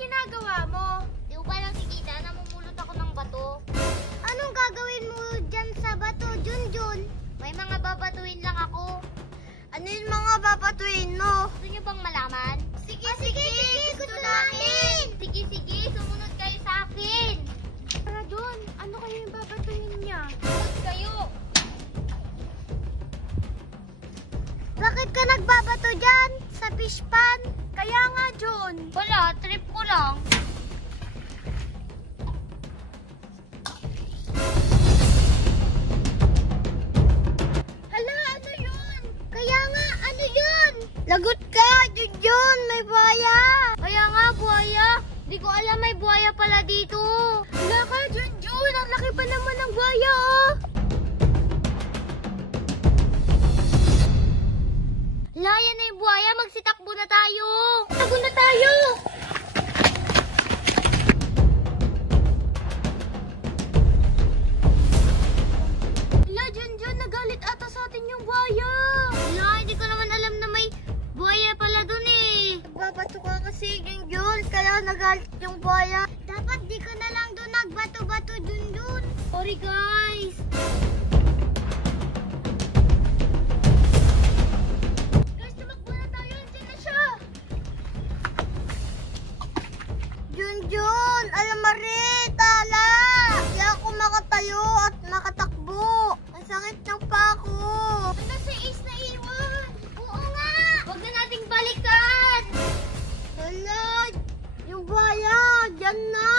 ginagawa mo? Di ko ba nakikita? Namumulot ako ng bato. Anong gagawin mo dyan sa bato, Junjun? May mga babatuin lang ako. Ano yung mga babatuin mo? Gusto niyo bang malaman? Sige, gusto namin! Sige, sumunod kayo sa akin. Tara doon, ano kayo yung babatuhin niya? Sumunod kayo. Bakit ka nagbabato dyan sa fish pan? Kaya nga, John. Wala, trip ko lang. Hala, ano yun? Kaya nga, ano yun? Lagot ka, Junjun! May buhaya! Kaya nga, buhaya. Di ko alam may buhaya pala dito. Hala ka, Junjun! Ang laki pa naman ng buhaya, oh! Laya na yung buhaya, magsitakbo na tayo. Tago na tayo! Hala, Junjun! Nagalit ata sa atin yung buhaya! Wala, hindi ko naman alam na may buhaya pala dun eh. Nagbabato ka kasi, Junjun, kaya nagalit yung buhaya. Dapat di ka na lang doon nagbato-bato, Junjun. Sorry guys. Guys, tumakbo na tayo! Diyan na siya! Junjun, alamari, tala! Di ako makatayo at makatakbo. Ang sakit ng pako. Ano si Ace na iwan? Oo nga. Huwag na nating balikan. Hala, yung buhaya, dyan na.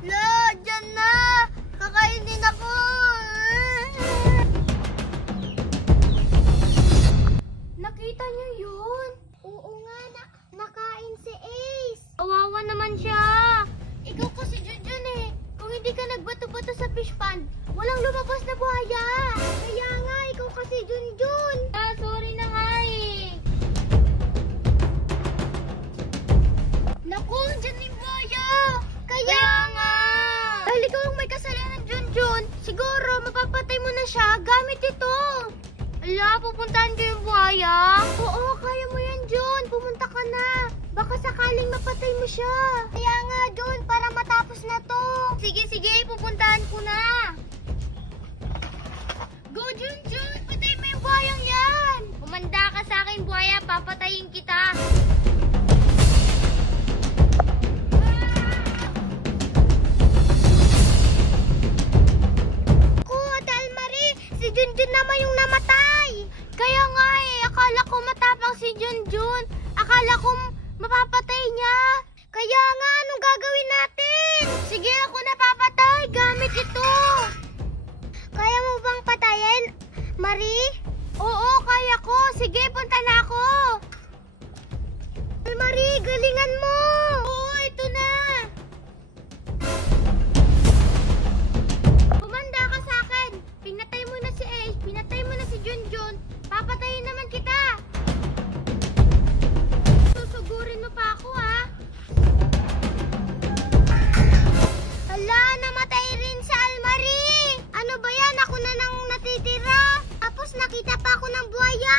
Hala, dyan na. Kakainin ako. Nakita niyo yun? Oo nga, nakain si Ace. Kawawa naman siya. Ikaw kasi Junjun eh. Kung hindi ka nagbato-bato sa fish pan, walang lumabas na buhaya. Kaya nga, ikaw kasi Junjun. Ah, sorry na nga eh. Naku, dyan yung buhaya. Kaya nga. Dahil ikaw ang may kasalanan, Junjun, siguro mapapatay mo na siya gamit ito. Ala, pupuntahan ko yung buhaya. Oo, kaya mo yan, Jun. Pumunta ka na. Baka sakaling mapatay mo siya. Kaya nga, Jun, para matapos na to. Sige, pupuntahan ko na. Go, Junjun! Patay mo yung buhayang yan! Kumanda ka sa akin, buhaya. Papatayin kita. Ate Almarie, si Junjun naman yung namatay. Kaya nga eh, akala ko matapang si Junjun. Akala ko mapapatay niya. Kaya nga, anong gagawin natin? Sige, ako napapatay gamit ito. Kaya mo bang patayin, Marie? Oo, kaya ko. Sige, punta na ako. Marie, galingan mo. Oo, ito na. Kumanda ka sa akin. Pinatay mo na si Ace. Pinatay mo na si Junjun. Papatayin naman kita. Susugurin mo pa ako, ha? Hala, namatay rin sa Almarie. Ano ba yan? Ako na nang natitira. Tapos nakita pa ako ng buhaya.